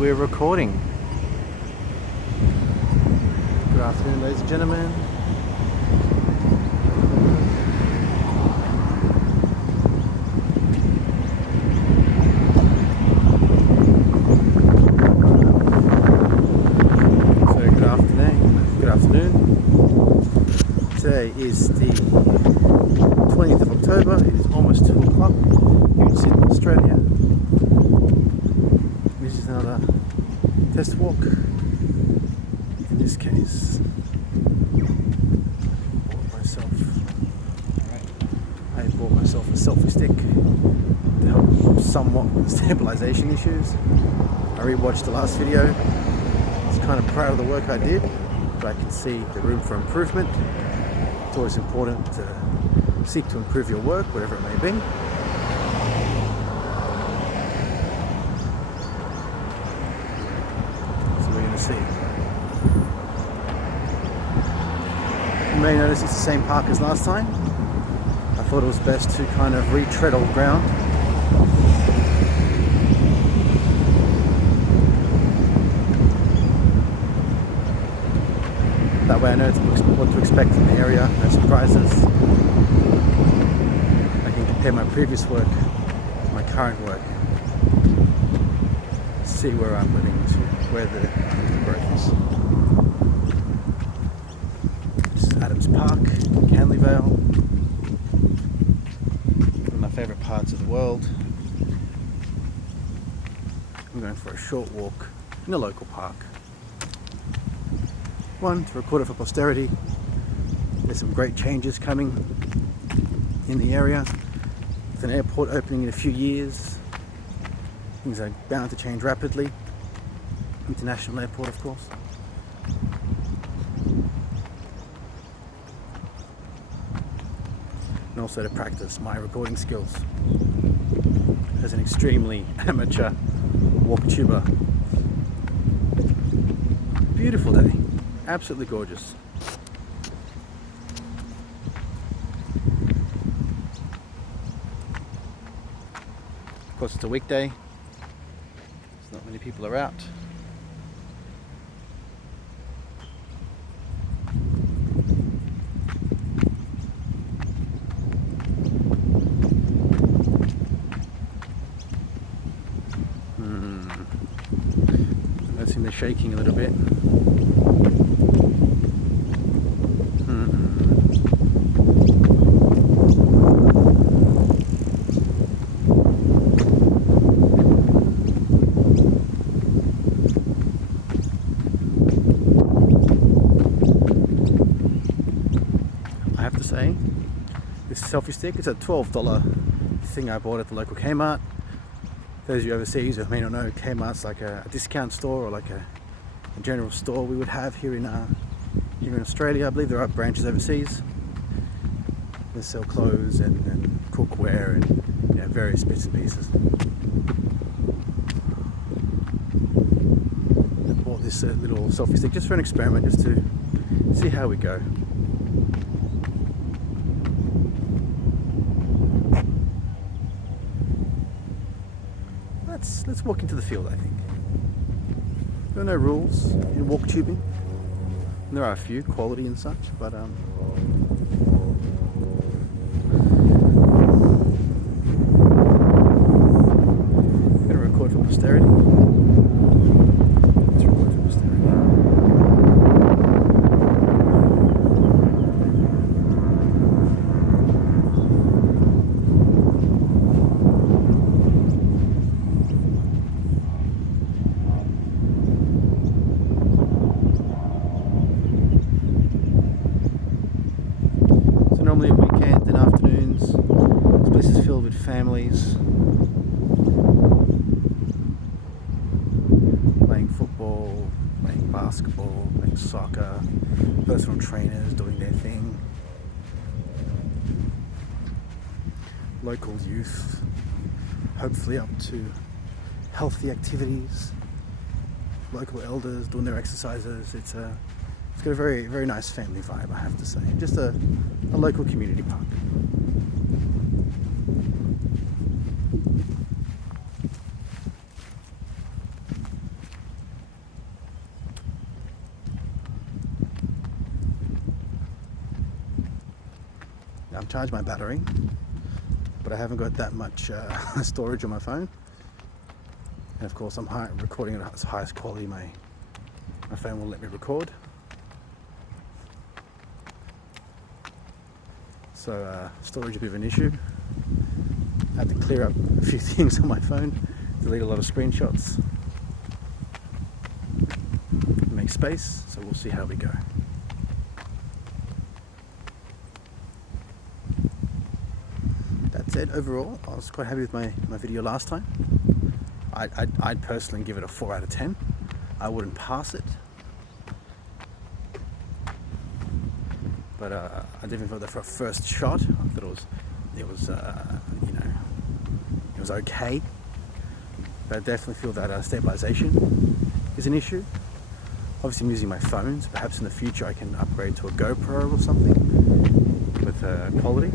we're recording. Good afternoon, ladies and gentlemen. So good afternoon. Today is the 20th of October. It is almost 2 o'clock here in Sydney, Australia. This is another test walk. In this case, I bought myself a selfie stick to help somewhat with stabilisation issues. I rewatched the last video. I was kind of proud of the work I did, but I can see the room for improvement. It's always important to seek to improve your work, whatever it may be. See. You may notice it's the same park as last time. I thought it was best to kind of retread old ground. That way I know what to expect from the area, no surprises. I can compare my previous work to my current work. See where I'm living to, where the growth is. This is Adams Park, Canley Vale. One of my favourite parts of the world. I'm going for a short walk in a local park. One, to record it for posterity. There's some great changes coming in the area. With an airport opening in a few years, things are bound to change rapidly. International airport, of course. And also to practice my recording skills as an extremely amateur walk tuber. Beautiful day, absolutely gorgeous. Of course, it's a weekday. Not many people are out. Noticing they're shaking a little bit. I have to say, this selfie stick is a $12 thing I bought at the local Kmart. Those of you overseas who may not know, Kmart's like a discount store or like a general store we would have here in Australia. I believe there are branches overseas. They sell clothes and cookware and various bits and pieces. I bought this little selfie stick just for an experiment, just to see how we go. Let's walk into the field, I think. There are no rules in walk tubing. There are a few, quality and such, but I'm gonna record for posterity. Let's record for posterity. Normally at weekends and afternoons, this place is filled with families playing football, playing basketball, playing soccer, personal trainers doing their thing, local youth hopefully up to healthy activities, local elders doing their exercises. It's got a very, very nice family vibe, I have to say. Just a local community park. charge my battery, but I haven't got that much storage on my phone. And of course I'm recording at its highest quality my phone will let me record. So storage is a bit of an issue. I had to clear up a few things on my phone, delete a lot of screenshots, make space, so we'll see how we go. That said, overall I was quite happy with my video last time. I'd personally give it a 4 out of 10. I wouldn't pass it, but I definitely felt that for a first shot, I thought it was okay. But I definitely feel that stabilisation is an issue. Obviously, I'm using my phone, so perhaps in the future I can upgrade to a GoPro or something with quality.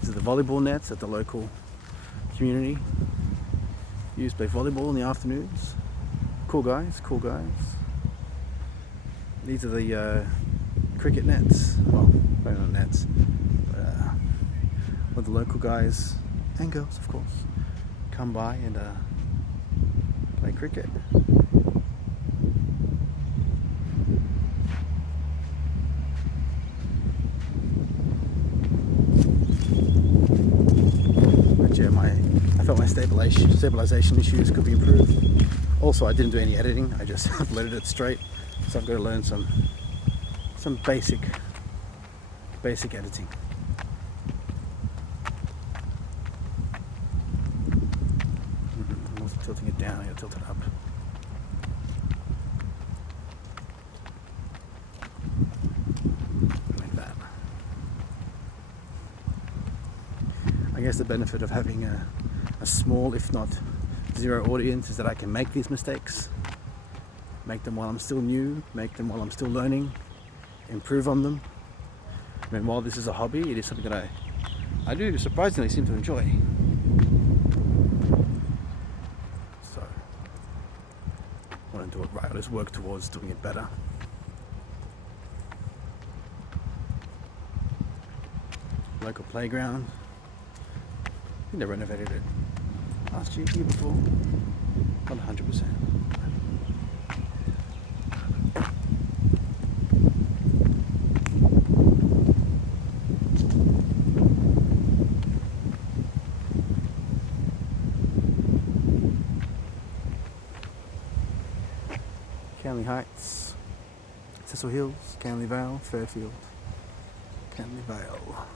These are the volleyball nets at the local community. Used to play volleyball in the afternoons. Cool guys, cool guys. These are the cricket nets. Well, maybe not nets, but where the local guys and girls, of course, come by and play cricket. But yeah, I felt my stabilisation issues could be improved. Also, I didn't do any editing. I just uploaded it straight. So I've got to learn some basic editing. I'm also tilting it down. I got to tilt it up. Like that. I guess the benefit of having a small, if not zero audience, is that I can make these mistakes. Make them while I'm still new, make them while I'm still learning, improve on them. I mean, while this is a hobby, it is something that I do surprisingly seem to enjoy. So, I want to do it right. I'll just work towards doing it better. Local playground. I think they renovated it last year before. Not 100%. Canley Heights, Cecil Hills, Canley Vale, Fairfield, Canley Vale.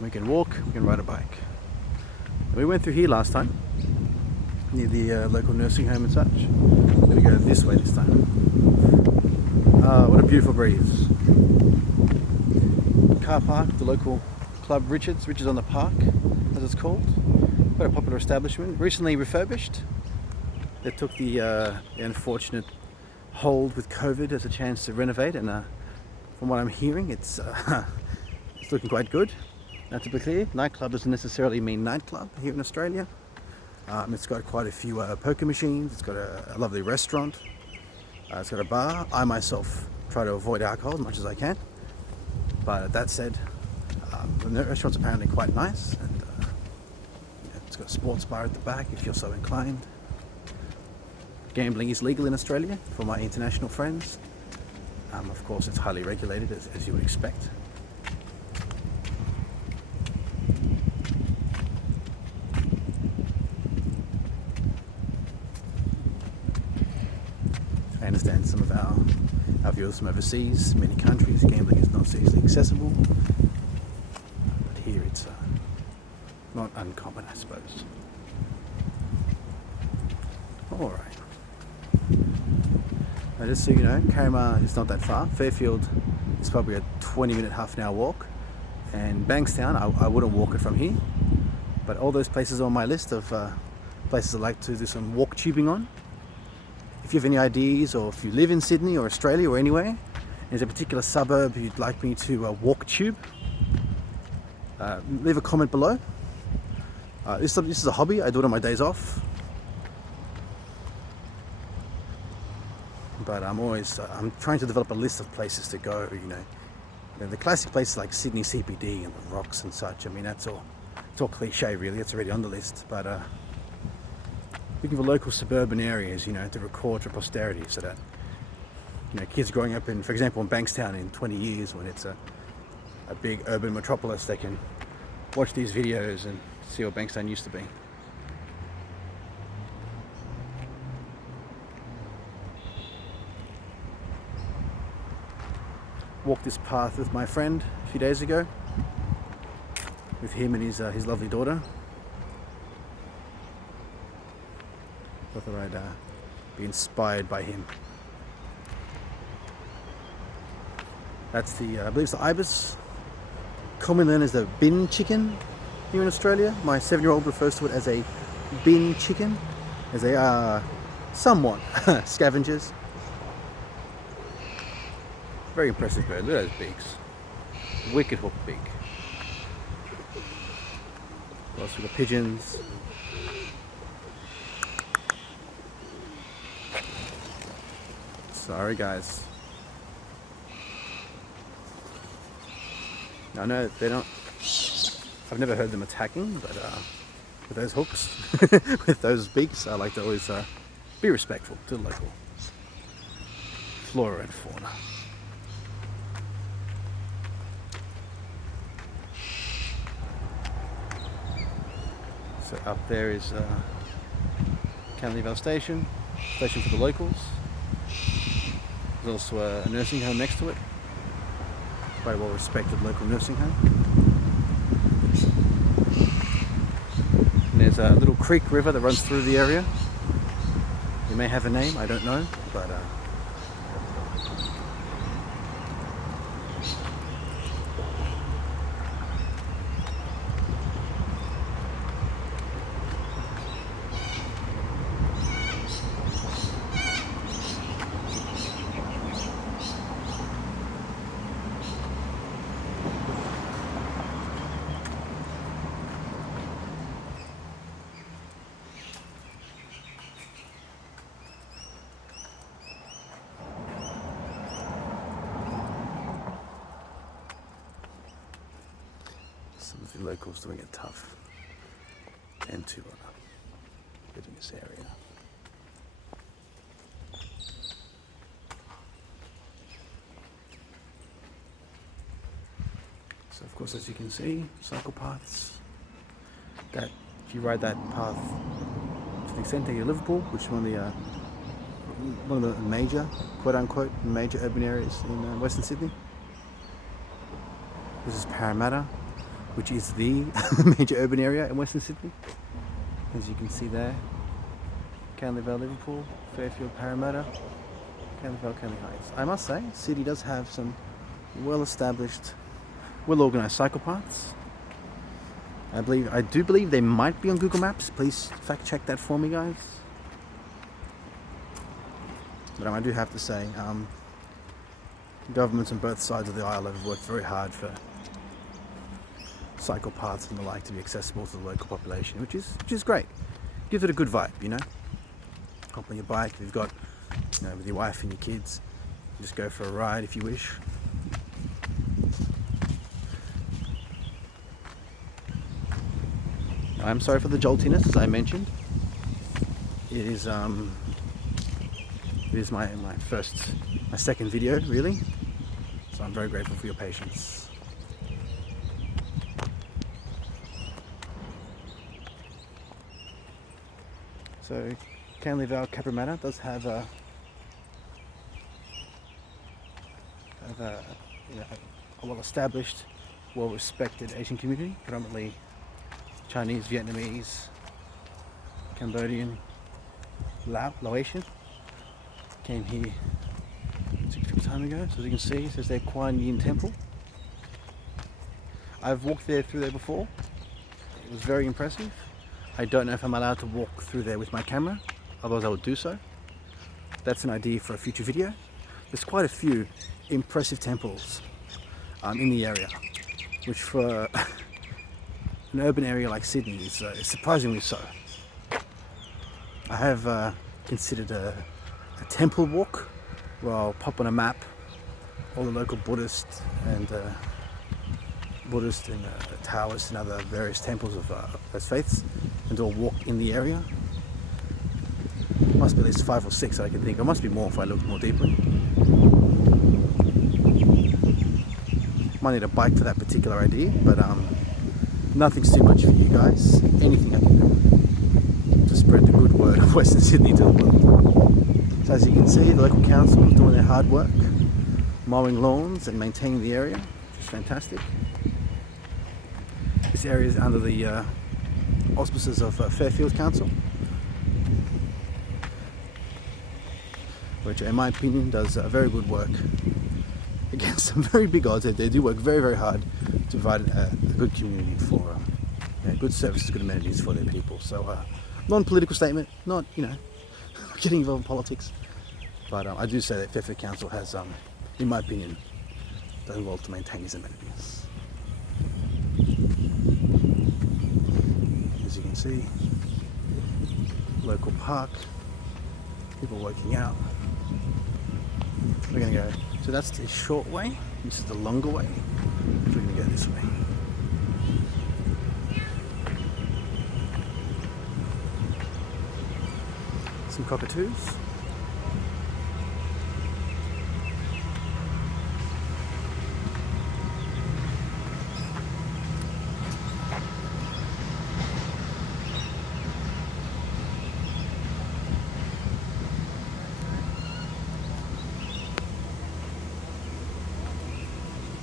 We can walk, we can ride a bike. We went through here last time, near the local nursing home and such. We're going to go this way this time. What a beautiful breeze. Car park, the local club Richards on the Park, as it's called. Quite a popular establishment, recently refurbished. They took the unfortunate hold with COVID as a chance to renovate, and from what I'm hearing, it's looking quite good. Now, to be clear, nightclub doesn't necessarily mean nightclub here in Australia. It's got quite a few poker machines. It's got a lovely restaurant. It's got a bar. I myself try to avoid alcohol as much as I can. But that said, the restaurant's apparently quite nice, and it's got a sports bar at the back if you're so inclined. Gambling is legal in Australia for my international friends. Of course, it's highly regulated, as you would expect. I understand some of our viewers from overseas, many countries, gambling is not so easily accessible. But here it's not uncommon, I suppose. Alright. Now, just so you know, Carrimar is not that far. Fairfield is probably a 20-minute, half an hour walk. And Bankstown, I wouldn't walk it from here. But all those places are on my list of places I'd like to do some walk tubing on. If you have any ideas, or if you live in Sydney or Australia or anywhere, there's a particular suburb you'd like me to walk tube, leave a comment below. This is a hobby. I do it on my days off. but I'm trying to develop a list of places to go. The classic places like Sydney CBD and the Rocks and such. I mean, it's all cliche really. It's already on the list, but looking for local suburban areas, to record for posterity, so that kids growing up for example, in Bankstown in 20 years, when it's a big urban metropolis, they can watch these videos and see what Bankstown used to be. Walked this path with my friend a few days ago, with him and his lovely daughter. I thought I'd be inspired by him. That's I believe it's the ibis, commonly known as the bin chicken here in Australia. My 7-year-old refers to it as a bin chicken, as they are somewhat scavengers. Very impressive bird. Look at those beaks. Wicked hook beak. Also we've got pigeons. Sorry guys. I know they don't. I've never heard them attacking, but with those hooks, with those beaks, I like to always be respectful to the local flora and fauna. So up there is Canley Vale station for the locals. There's also a nursing home next to it. Quite a well-respected local nursing home. And there's a little creek river that runs through the area. It may have a name, I don't know, but some of the locals doing it tough and to live in this area. So of course, as you can see, cycle paths. That if you ride that path to the extent that you're Liverpool, which is one of the major, quote unquote, major urban areas in Western Sydney. This is Parramatta, which is the major urban area in Western Sydney. As you can see there, Canley Vale, Liverpool, Fairfield, Parramatta, Canley Vale, Canley Heights. I must say, City does have some well-established, well-organised cycle paths. I do believe they might be on Google Maps. Please fact check that for me, guys. But I do have to say, governments on both sides of the aisle have worked very hard for cycle paths and the like to be accessible to the local population, which is great. Gives it a good vibe, Hop on your bike, if you've got, with your wife and your kids, just go for a ride if you wish. I'm sorry for the joltiness, as I mentioned. It is my second video, really. So I'm very grateful for your patience. So Canley Vale Cabramatta does have a well-established, well-respected Asian community, predominantly Chinese, Vietnamese, Cambodian, Laotian. Came here a significant time ago. So as you can see, it says there Kuan Yin Temple. I've walked through there before. It was very impressive. I don't know if I'm allowed to walk through there with my camera, otherwise I would do so. That's an idea for a future video. There's quite a few impressive temples in the area, which for an urban area like Sydney is surprisingly so. I have considered a temple walk where I'll pop on a map all the local Buddhist and Taoist and other various temples of those faiths, and do a walk in the area. Must be at least 5 or 6 I can think. There must be more if I look more deeply. Might need a bike for that particular idea, but nothing's too much for you guys. Anything I can do to spread the good word of Western Sydney to the world. So as you can see, the local council is doing their hard work, mowing lawns and maintaining the area, which is fantastic. This area is under the auspices of Fairfield Council, which in my opinion does very good work against some very big odds. They do work very, very hard to provide a good community for good services, good amenities for their people. So non-political statement, not getting involved in politics, but I do say that Fairfield Council has, in my opinion, done well to maintain these amenities. As you can see, local park, people working out. We're going to go, so that's the short way, this is the longer way. We're going to go this way. Some cockatoos.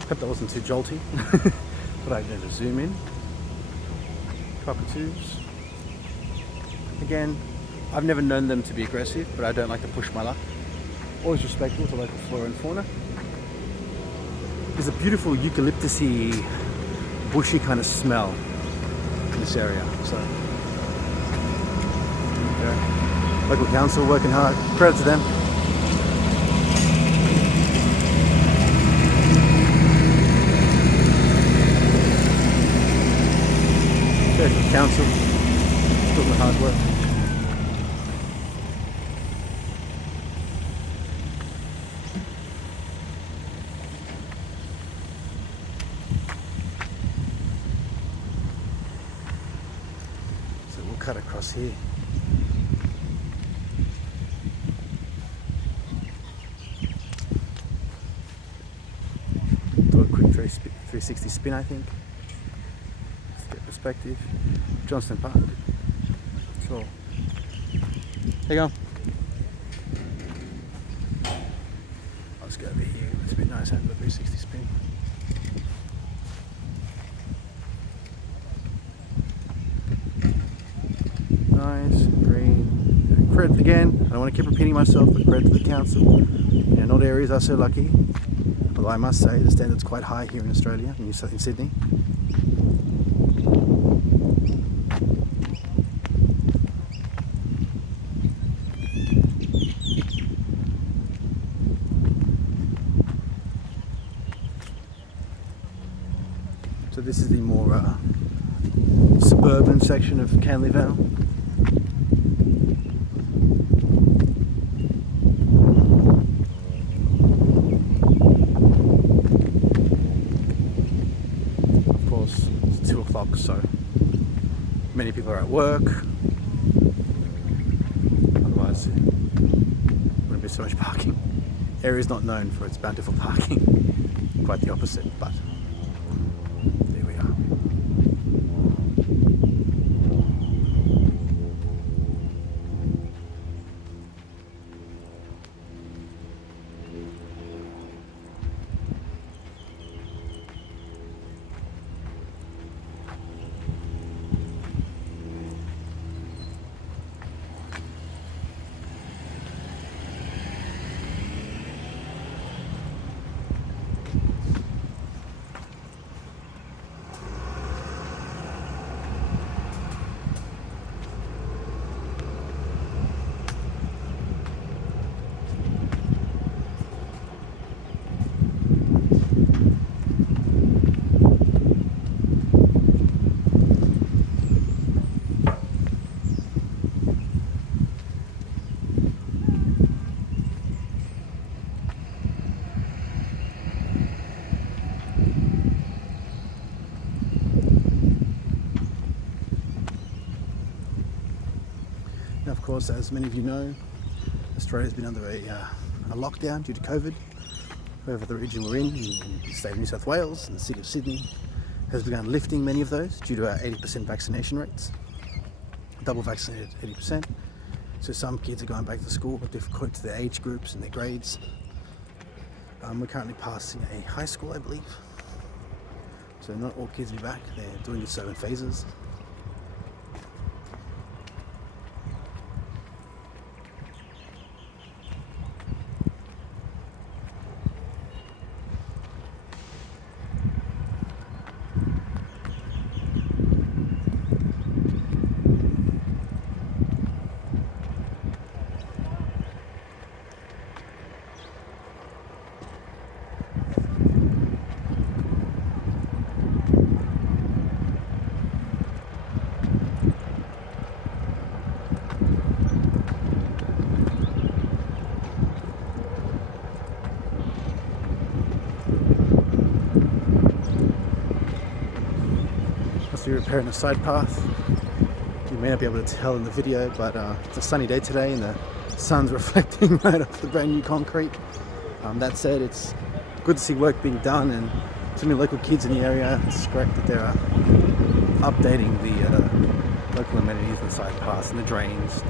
Hope that wasn't too jolty, but I'm going to zoom in. Cockatoos. Again, I've never known them to be aggressive, but I don't like to push my luck. Always respectful to local flora and fauna. There's a beautiful eucalyptusy, bushy kind of smell in this area. So, yeah. Local council working hard. Credit to them. Council, still the hard work. So we'll cut across here. Do a quick 360 spin, I think. Perspective. Johnston Park. Sure. There you go. Let's go over here. It's a bit nice having a 360 spin. Nice, green. Credit again. I don't want to keep repeating myself, but credit to the council. Not areas are so lucky. Although I must say the standard's quite high here in Australia, in Sydney. So this is the more suburban section of Canley Vale. Of course, it's 2 o'clock, so many people are at work. Otherwise, there wouldn't be so much parking. Area is not known for its bountiful parking. Quite the opposite, but there we are. course, as many of you know, Australia's been under a lockdown due to COVID. Over the region we're in the state of New South Wales and the city of Sydney, has begun lifting many of those due to our 80% vaccination rates. Double vaccinated 80%. So some kids are going back to school, but according to their age groups and their grades. We're currently passing a high school, I believe. So not all kids will be back. They're doing it so in phases. We're repairing a side path. You may not be able to tell in the video, but it's a sunny day today and the sun's reflecting right off the brand new concrete. That said, it's good to see work being done, and so many local kids in the area. It's great that they're updating the local amenities and the side paths and the drains.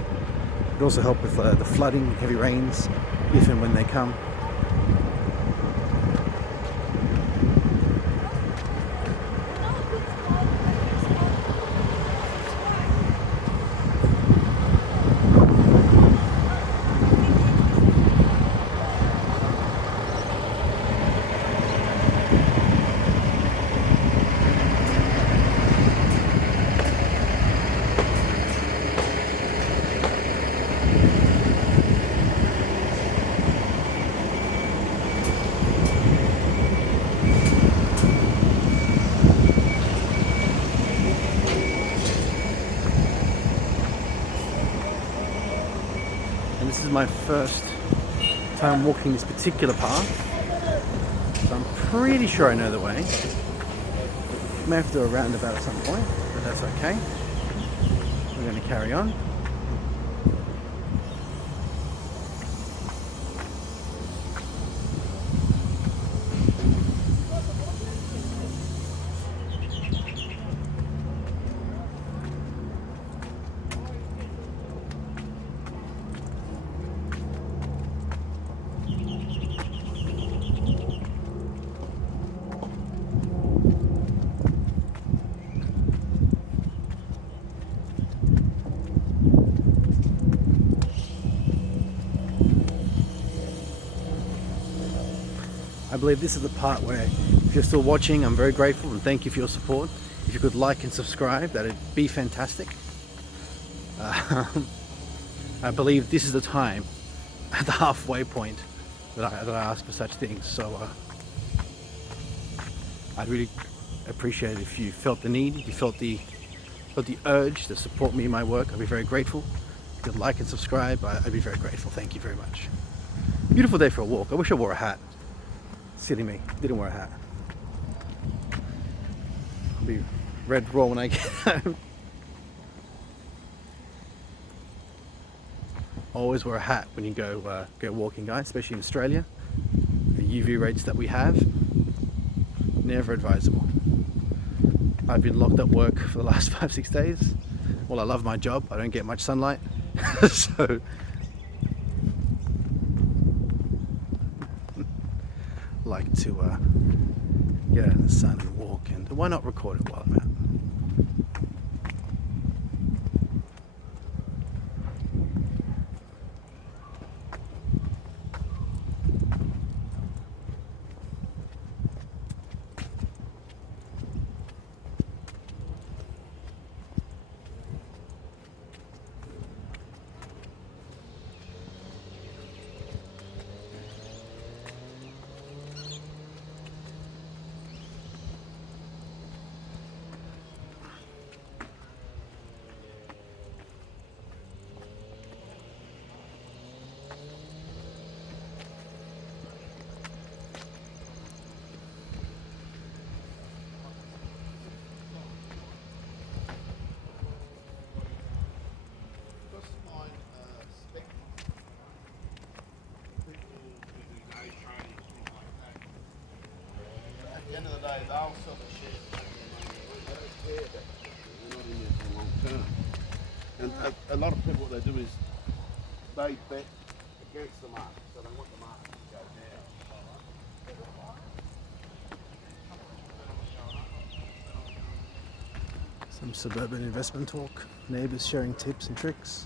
It also helps with the flooding and heavy rains, if and when they come. This is my first time walking this particular path, so I'm pretty sure I know the way. May have to do a roundabout at some point, but that's okay. We're going to carry on. I believe this is the part where, if you're still watching, I'm very grateful and thank you for your support. If you could like and subscribe, that'd be fantastic. I believe this is the time, at the halfway point, that I ask for such things. So I'd really appreciate it if you felt the need, if you felt the urge to support me in my work. I'd be very grateful. If you could like and subscribe, I'd be very grateful. Thank you very much. Beautiful day for a walk. I wish I wore a hat. Silly me, didn't wear a hat. I'll be red raw when I get home. Always wear a hat when you go walking, guys, especially in Australia. The UV rates that we have, never advisable. I've been locked at work for the last 5-6 days. Well, I love my job. I don't get much sunlight, so like to get out in the sun and walk, and why not record it while I'm out? And a lot of people, what they do is they bet against the market, so they want the market to go down. Some suburban investment talk, neighbours sharing tips and tricks.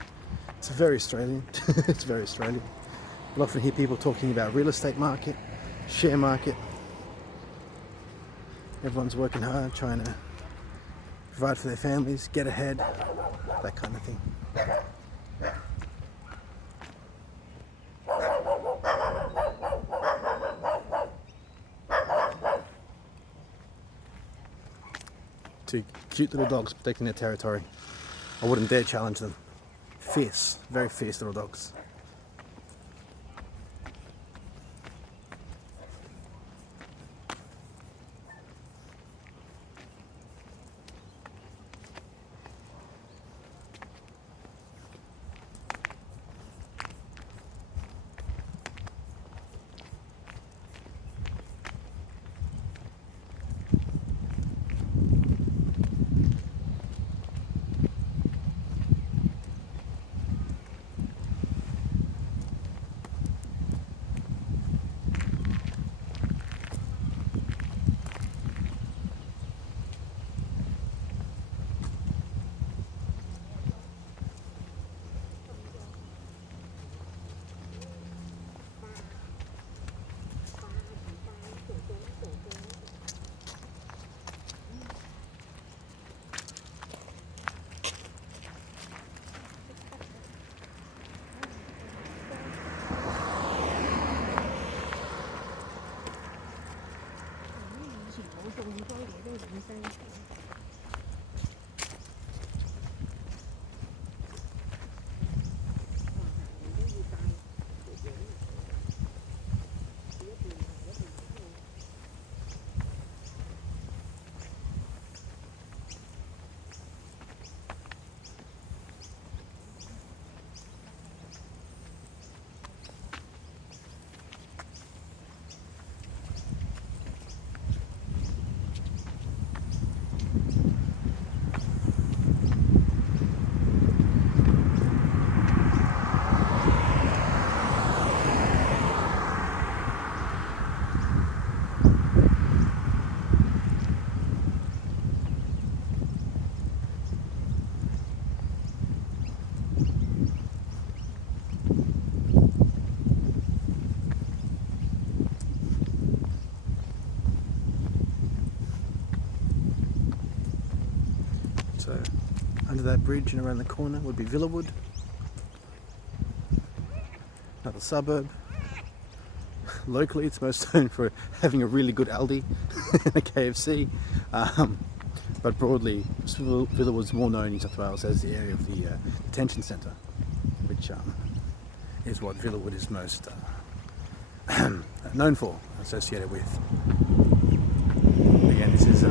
It's very Australian. It's very Australian. You'll often hear people talking about real estate market, share market. Everyone's working hard, trying to provide for their families, get ahead, that kind of thing. Two cute little dogs protecting their territory. I wouldn't dare challenge them. Fierce, very fierce little dogs. So under that bridge and around the corner would be Villawood, another suburb. Locally it's most known for having a really good Aldi and a KFC, but broadly Villawood's more known in New South Wales as the area of the detention centre, which is what Villawood is most known for, associated with. Again, this is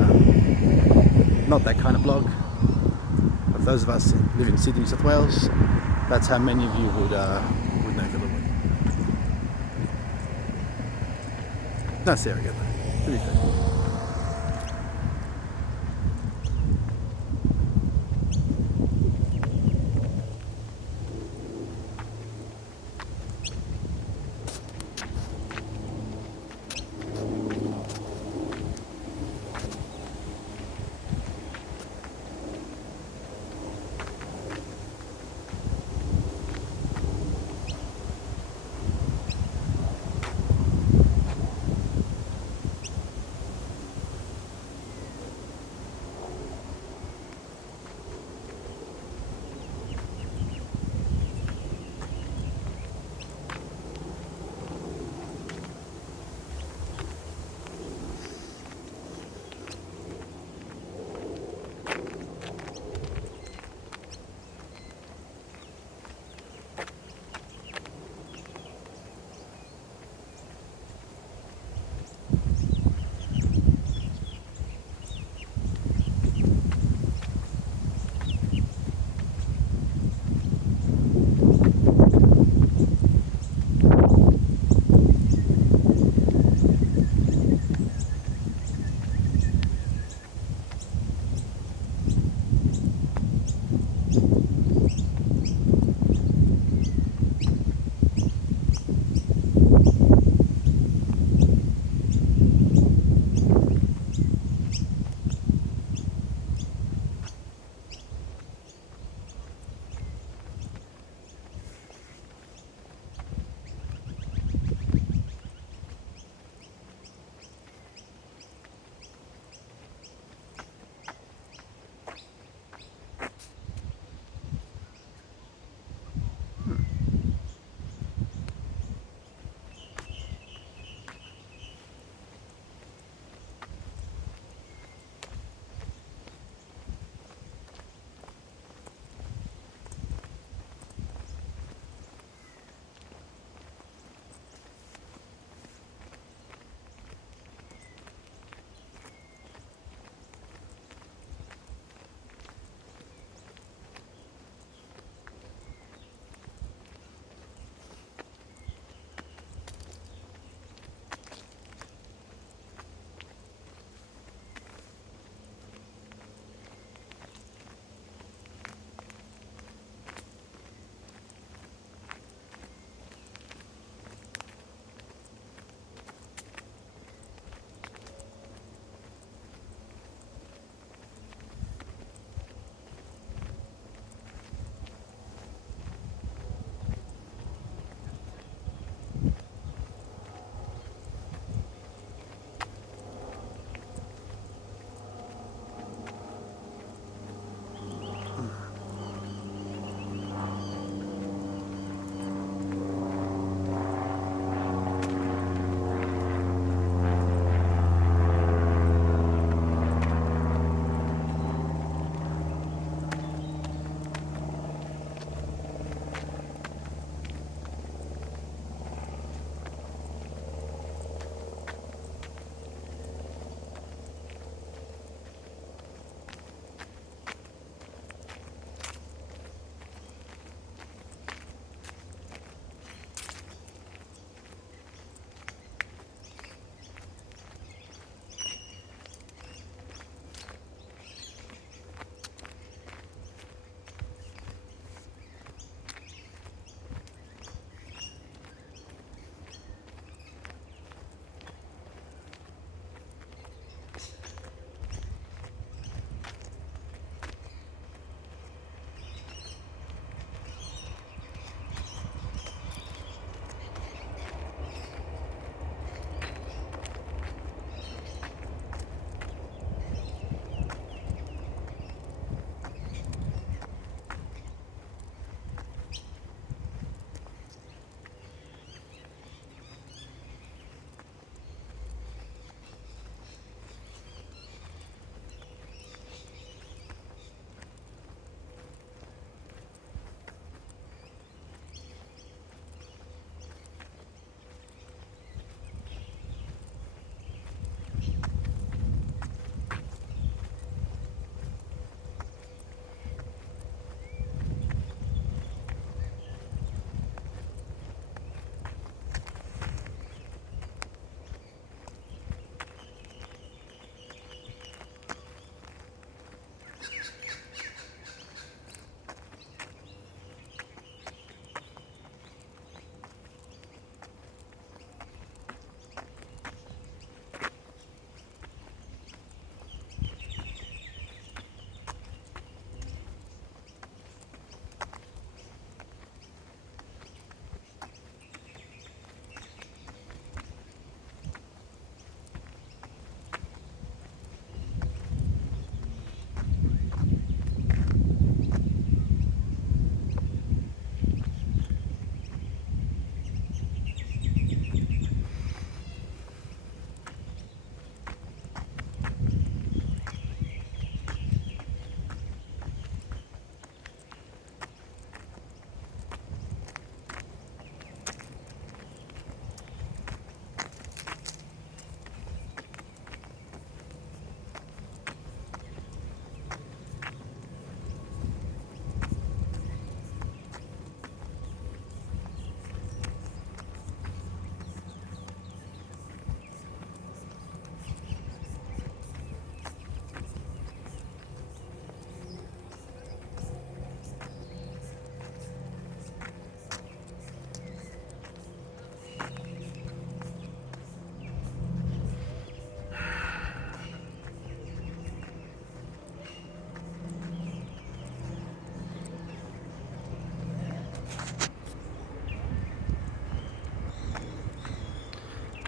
not that kind of blog. But for those of us who live in Sydney, New South Wales, that's how many of you would know Villawood. Nice area though, to be fair.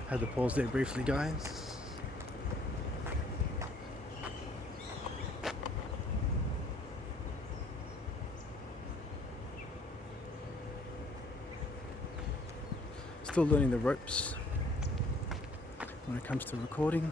Had to pause there briefly, guys. Still learning the ropes when it comes to recording.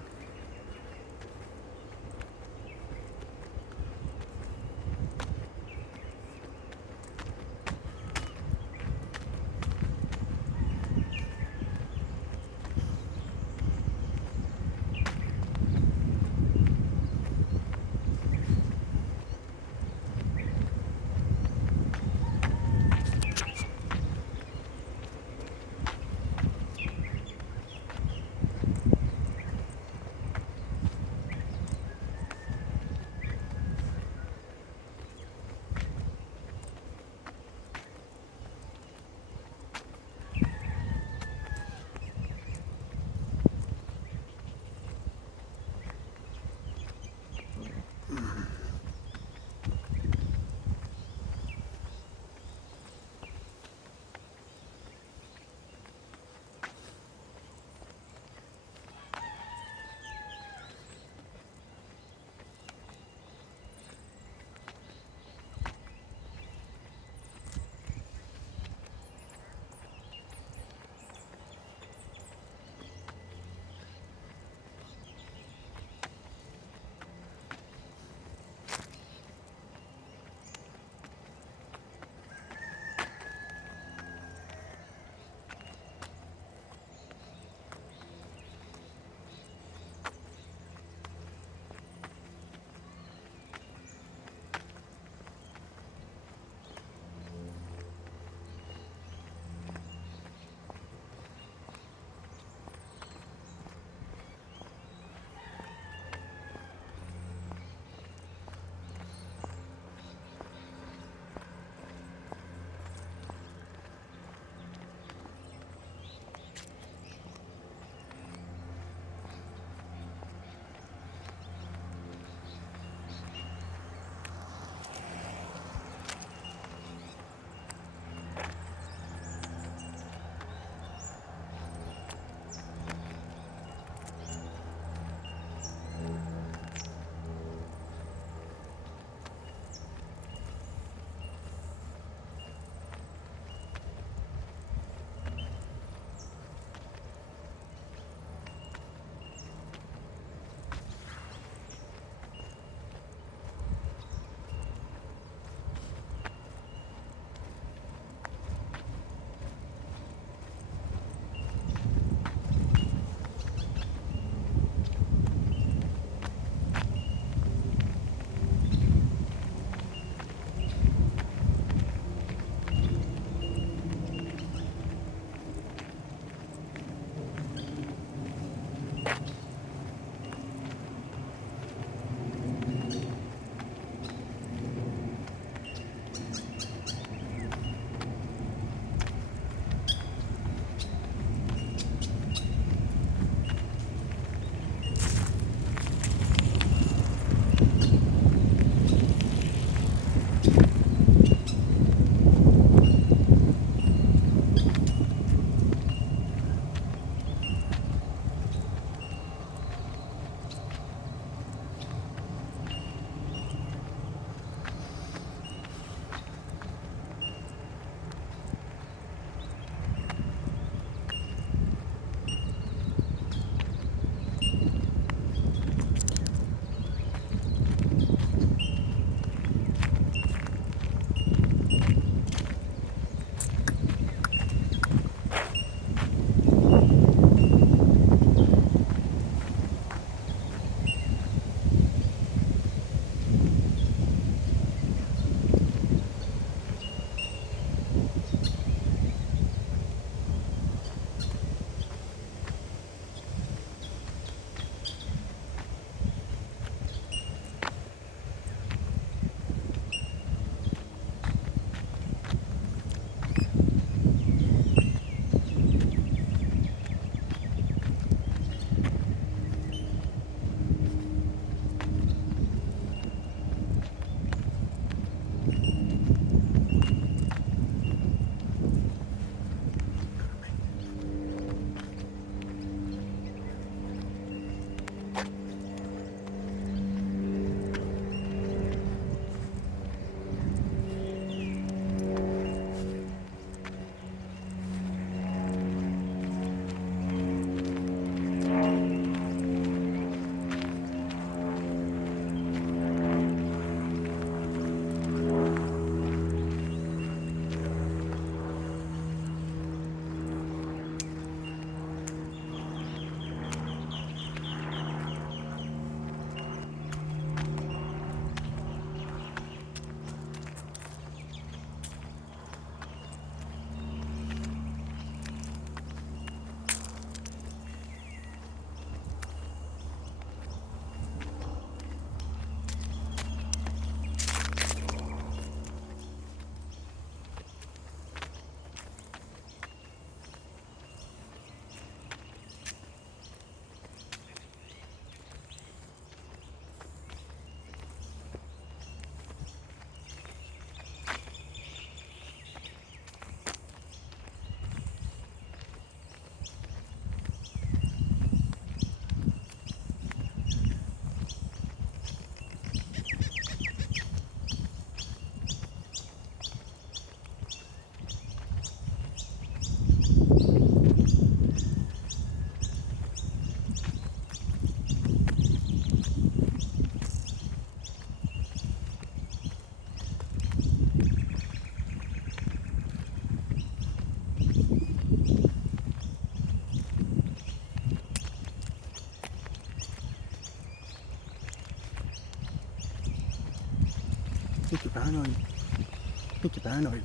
I think you're paranoid. I think you're paranoid.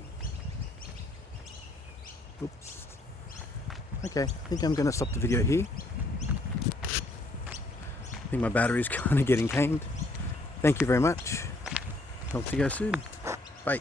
Oops. Okay, I think I'm going to stop the video here. I think my battery's kind of getting caned. Thank you very much. Talk to you guys soon. Bye.